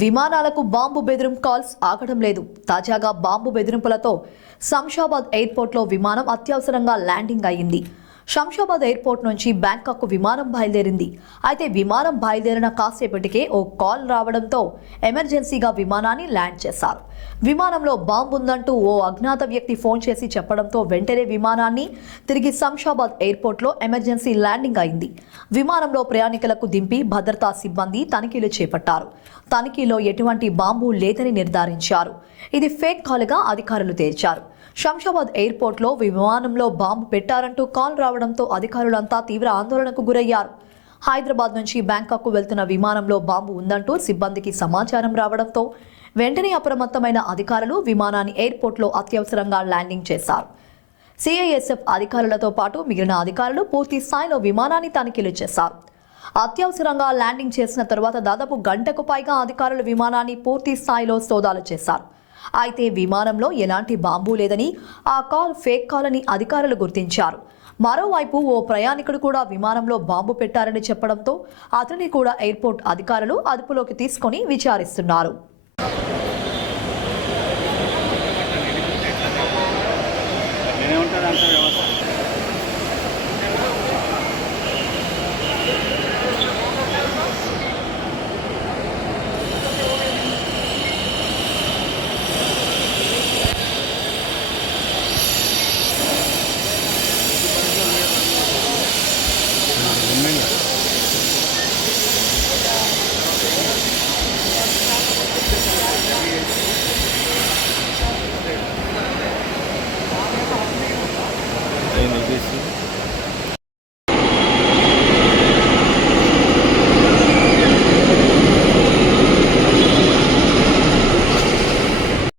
విమానాలకు bomb బెదిరింపు calls ఆగడం లేదు. తాజాగా బాంబు బెదిరింపులతో శంషాబాద్ ఎయిర్పోర్ట్లో విమానం అత్యవసరంగా ల్యాండింగ్ అయ్యింది. శంషాబాద్ ఎయిర్పోర్ట్ నుంచి బ్యాంకాక్ విమానం బయలుదేరింది. అయితే విమానం బయలుదేరిన కాసేపటికే ఓ కాల్ రావడంతో ఎమర్జెన్సీగా విమానాన్ని ల్యాండ్ చేశారు. విమానంలో బాంబు ఉందంటూ ఓ అజ్ఞాత వ్యక్తి ఫోన్ చేసి చెప్పడంతో వెంటనే విమానాన్ని తిరిగి శంషాబాద్ ఎయిర్పోర్ట్లో ఎమర్జెన్సీ ల్యాండింగ్ అయింది. విమానంలో ప్రయాణికులకు దింపి భద్రతా సిబ్బంది తనిఖీలు చేపట్టారు. తనిఖీలో ఎటువంటి బాంబు లేదని నిర్ధారించారు. ఇది ఫేక్ కాల్గా అధికారులు తేల్చారు. శంషాబాద్ ఎయిర్పోర్ట్లో విమానంలో బాంబు పెట్టారంటూ కాల్ రావడంతో అధికారులంతా తీవ్ర ఆందోళనకు గురయ్యారు. హైదరాబాద్ నుంచి బ్యాంకాక్కు వెళ్తున్న విమానంలో బాంబు ఉందంటూ సిబ్బందికి సమాచారం రావడంతో వెంటనే అప్రమత్తమైన అధికారులు విమానాన్ని ఎయిర్పోర్ట్లో అత్యవసరంగా ల్యాండింగ్ చేశారు. సిఐఎస్ఎఫ్ అధికారులతో పాటు మిగిలిన అధికారులు పూర్తి స్థాయిలో విమానాన్ని తనిఖీలు చేశారు. అత్యవసరంగా ల్యాండింగ్ చేసిన తరువాత దాదాపు గంటకు పైగా అధికారులు విమానాన్ని పూర్తి స్థాయిలో సోదాలు చేశారు. అయితే విమానంలో ఎలాంటి బాంబు లేదని, ఆ కాల్ ఫేక్ కాల్ అని అధికారులు గుర్తించారు. మరోవైపు ఓ ప్రయాణికుడు కూడా విమానంలో బాంబు పెట్టారని చెప్పడంతో అతన్ని కూడా ఎయిర్పోర్ట్ అధికారులు అదుపులోకి తీసుకొని విచారిస్తున్నారు. నేనే ఉంటాను అంత వ్యవస్థ